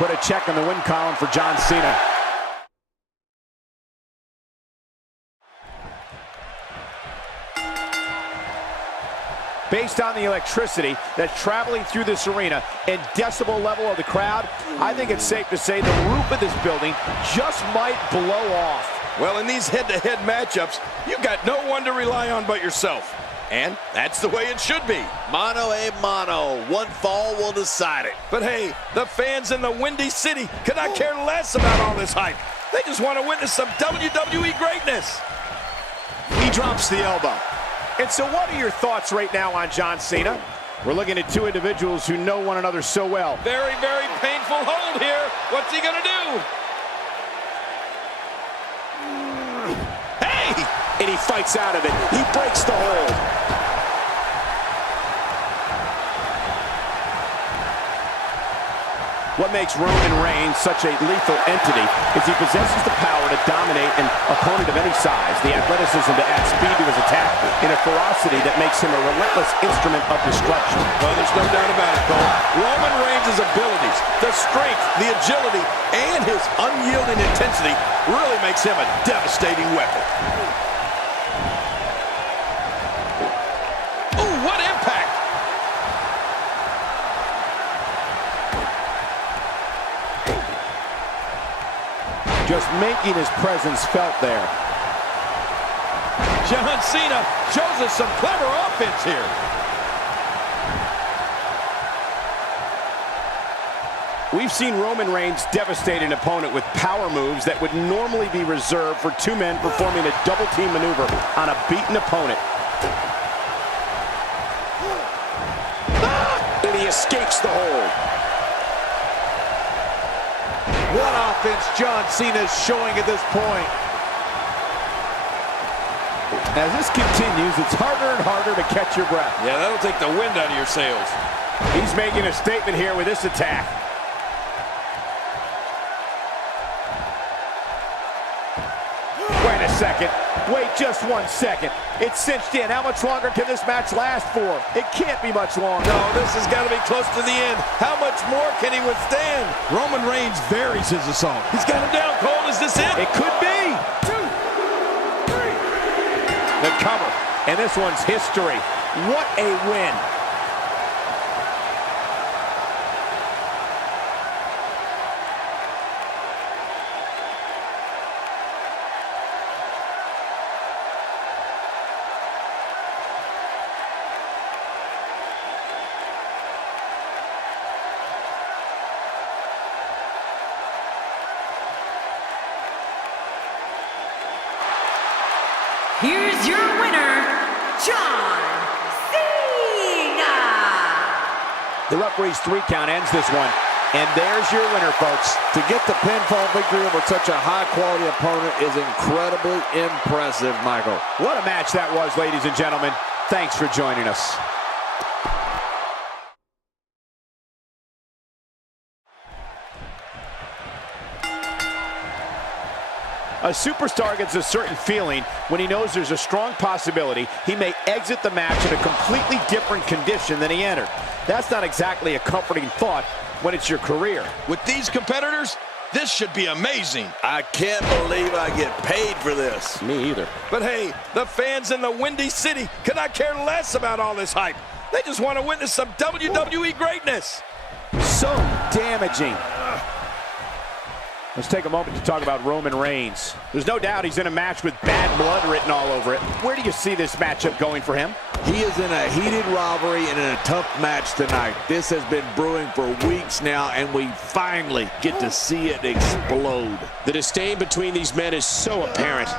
put a check in the win column for John Cena. Based on the electricity that's traveling through this arena and decibel level of the crowd, I think it's safe to say the roof of this building just might blow off. Well, in these head-to-head matchups, you got no one to rely on but yourself. And that's the way it should be. Mano a mano. One fall will decide it. But hey, the fans in the Windy City could not care less about all this hype. They just want to witness some WWE greatness. He drops the elbow. And so what are your thoughts right now on John Cena? We're looking at two individuals who know one another so well. Very, very painful hold here. What's he going to do? Hey! And he fights out of it. He breaks the hold. What makes Roman Reigns such a lethal entity is he possesses the power to dominate an opponent of any size, the athleticism to add speed to his attack, and a ferocity that makes him a relentless instrument of destruction. Well, there's no doubt about it, Cole. Roman Reigns' abilities, the strength, the agility, and his unyielding intensity really makes him a devastating weapon. Ooh, what impact! Just making his presence felt there. John Cena shows us some clever offense here. We've seen Roman Reigns devastate an opponent with power moves that would normally be reserved for two men performing a double team maneuver on a beaten opponent. And he escapes the hold. What offense John Cena is showing at this point. As this continues, it's harder and harder to catch your breath. Yeah, that'll take the wind out of your sails. He's making a statement here with this attack. Wait a second. Wait just 1 second. It's cinched in. How much longer can this match last for? It can't be much longer. No, this has got to be close to the end. How much more can he withstand? Roman Reigns varies his assault. He's got him down, Cole. Is this it? It could be. 2, 3. The cover. And this one's history. What a win. Here's your winner, John Cena! The referee's 3 count ends this one. And there's your winner, folks. To get the pinfall victory over such a high-quality opponent is incredibly impressive, Michael. What a match that was, ladies and gentlemen. Thanks for joining us. A superstar gets a certain feeling when he knows there's a strong possibility he may exit the match in a completely different condition than he entered. That's not exactly a comforting thought when it's your career. With these competitors, this should be amazing. I can't believe I get paid for this. Me either. But hey, the fans in the Windy City could not care less about all this hype. They just want to witness some WWE greatness. So damaging. Let's take a moment to talk about Roman Reigns. There's no doubt he's in a match with bad blood written all over it. Where do you see this matchup going for him? He is in a heated rivalry and in a tough match tonight. This has been brewing for weeks now, and we finally get to see it explode. The disdain between these men is so apparent.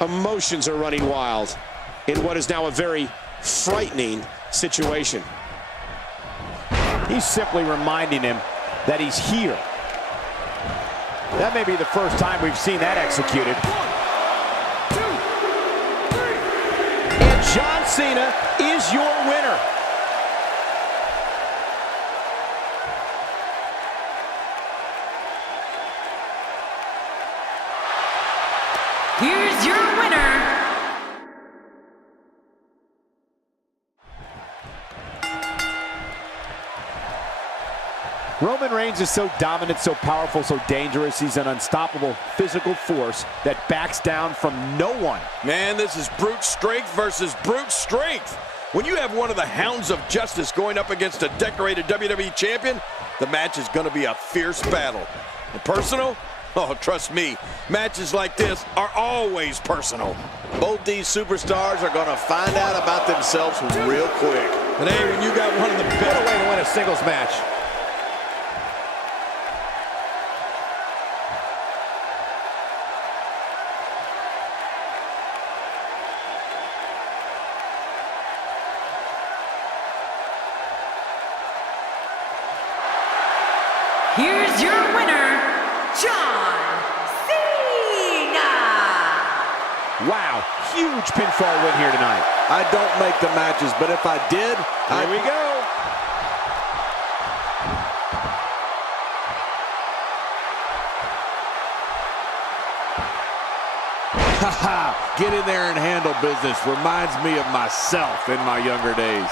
Emotions are running wild in what is now a very frightening situation. He's simply reminding him that he's here. That may be the first time we've seen that executed. 1, 2, 3. And John Cena is your winner. Here's your winner, Roman Reigns is so dominant, so powerful, so dangerous. He's an unstoppable physical force that backs down from no one. Man, this is brute strength versus brute strength. When you have one of the hounds of justice going up against a decorated WWE champion, the match is going to be a fierce battle. And personal? Oh, trust me, matches like this are always personal. Both these superstars are going to find out about themselves real quick. But hey, when you got one of the What best... a way to win a singles match. Here's your winner, John Cena! Wow, huge pinfall win here tonight. I don't make the matches, but if I did, Here we go. Haha, get in there and handle business. Reminds me of myself in my younger days.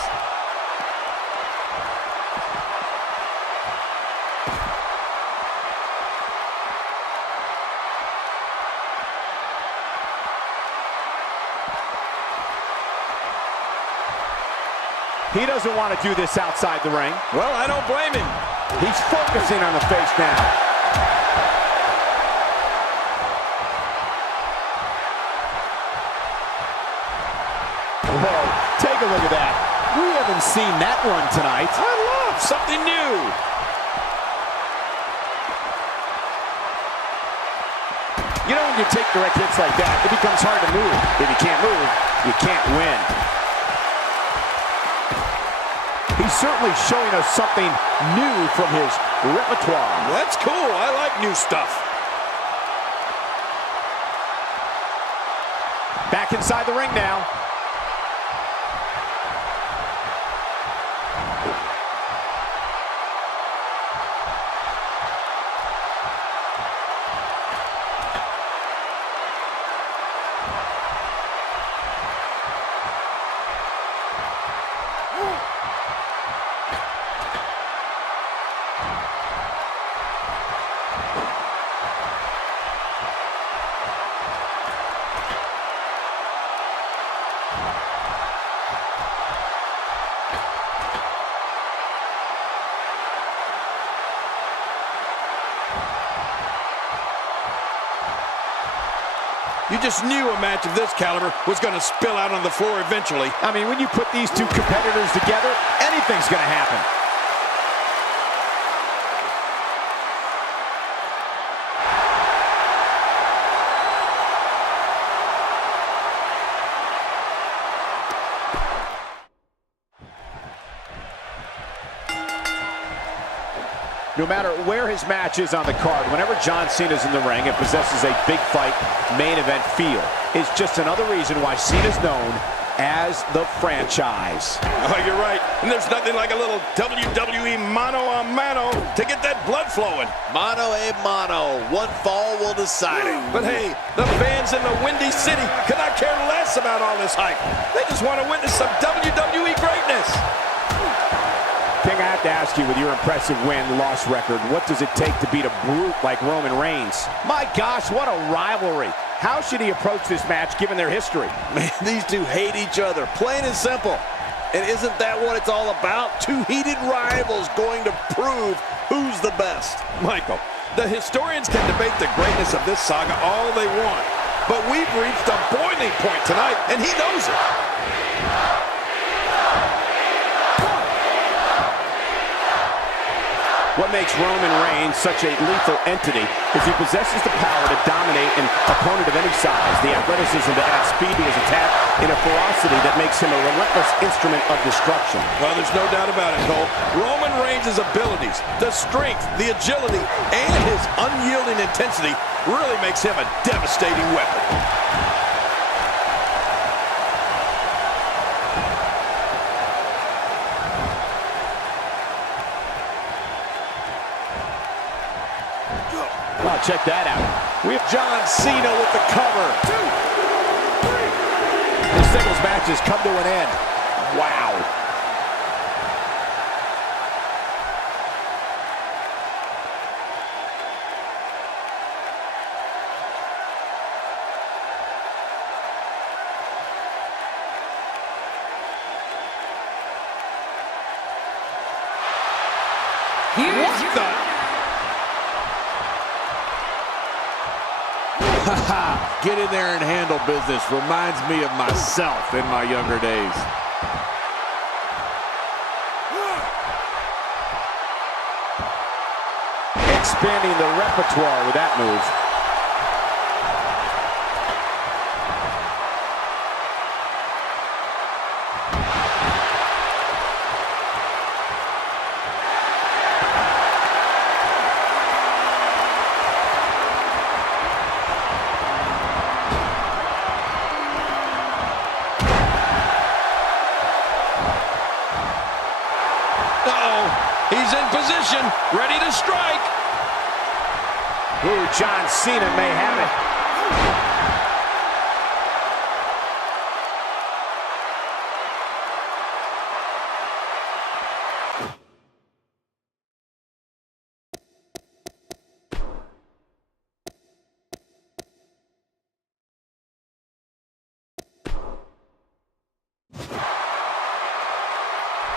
He doesn't want to do this outside the ring. Well, I don't blame him. He's focusing on the face now. Whoa, take a look at that. We haven't seen that run tonight. I love something new. You know, when you take direct hits like that, it becomes hard to move. If you can't move, you can't win. He's certainly showing us something new from his repertoire. That's cool. I like new stuff. Back inside the ring now. You just knew a match of this caliber was going to spill out on the floor eventually. I mean, when you put these two competitors together, anything's going to happen. No matter where his match is on the card, whenever John Cena's in the ring, it possesses a big fight, main event feel. It's just another reason why Cena's known as the franchise. Oh, you're right. And there's nothing like a little WWE mano-a-mano to get that blood flowing. Mano a mano. One fall will decide it. But hey, the fans in the Windy City could not care less about all this hype. They just want to witness some WWE greatness. King, I have to ask you, with your impressive win-loss record, what does it take to beat a brute like Roman Reigns? My gosh, what a rivalry. How should he approach this match given their history? Man, these two hate each other, plain and simple. And isn't that what it's all about? Two heated rivals going to prove who's the best. Michael, the historians can debate the greatness of this saga all they want, but we've reached a boiling point tonight, and he knows it. What makes Roman Reigns such a lethal entity is he possesses the power to dominate an opponent of any size, the athleticism to add speed to his attack, and a ferocity that makes him a relentless instrument of destruction. Well, there's no doubt about it, Cole. Roman Reigns' abilities, the strength, the agility, and his unyielding intensity really makes him a devastating weapon. Wow, check that out. We have John Cena with the cover. This singles match has come to an end. Wow. Here's your Get in there and handle business. Reminds me of myself in my younger days. Expanding the repertoire with that move. He's in position, ready to strike. Ooh, John Cena may have it.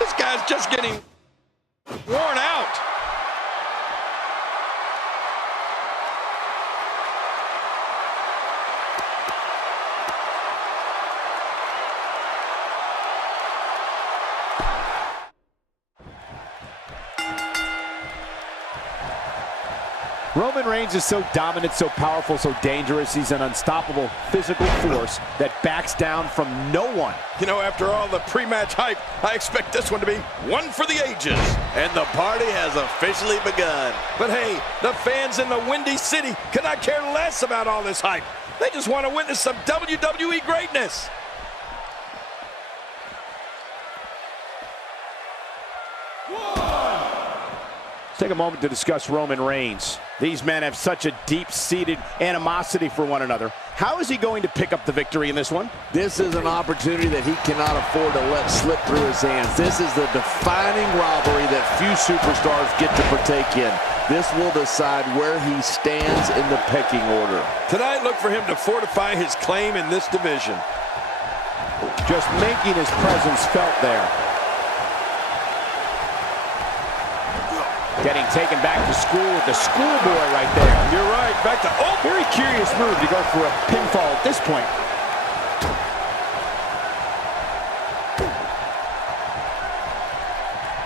This guy's just getting worn out. Roman Reigns is so dominant, so powerful, so dangerous. He's an unstoppable physical force that backs down from no one. You know, after all the pre-match hype, I expect this one to be one for the ages. And the party has officially begun. But hey, the fans in the Windy City could not care less about all this hype. They just want to witness some WWE greatness. Let's take a moment to discuss Roman Reigns. These men have such a deep-seated animosity for one another. How is he going to pick up the victory in this one? This is an opportunity that he cannot afford to let slip through his hands. This is the defining rivalry that few superstars get to partake in. This will decide where he stands in the pecking order. Tonight, look for him to fortify his claim in this division. Just making his presence felt there. Getting taken back to school with the schoolboy right there. You're right, back to, oh! Very curious move to go for a pinfall at this point.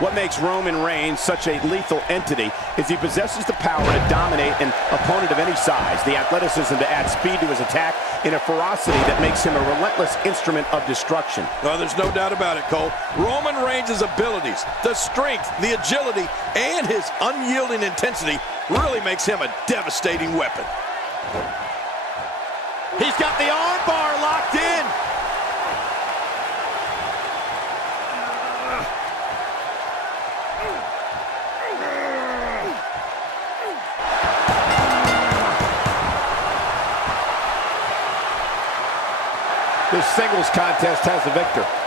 What makes Roman Reigns such a lethal entity is he possesses the power to dominate an opponent of any size, the athleticism to add speed to his attack, and a ferocity that makes him a relentless instrument of destruction. Well, there's no doubt about it, Cole. Roman Reigns' abilities, the strength, the agility, and his unyielding intensity really makes him a devastating weapon. He's got the arm bar locked in. This singles contest has the victor.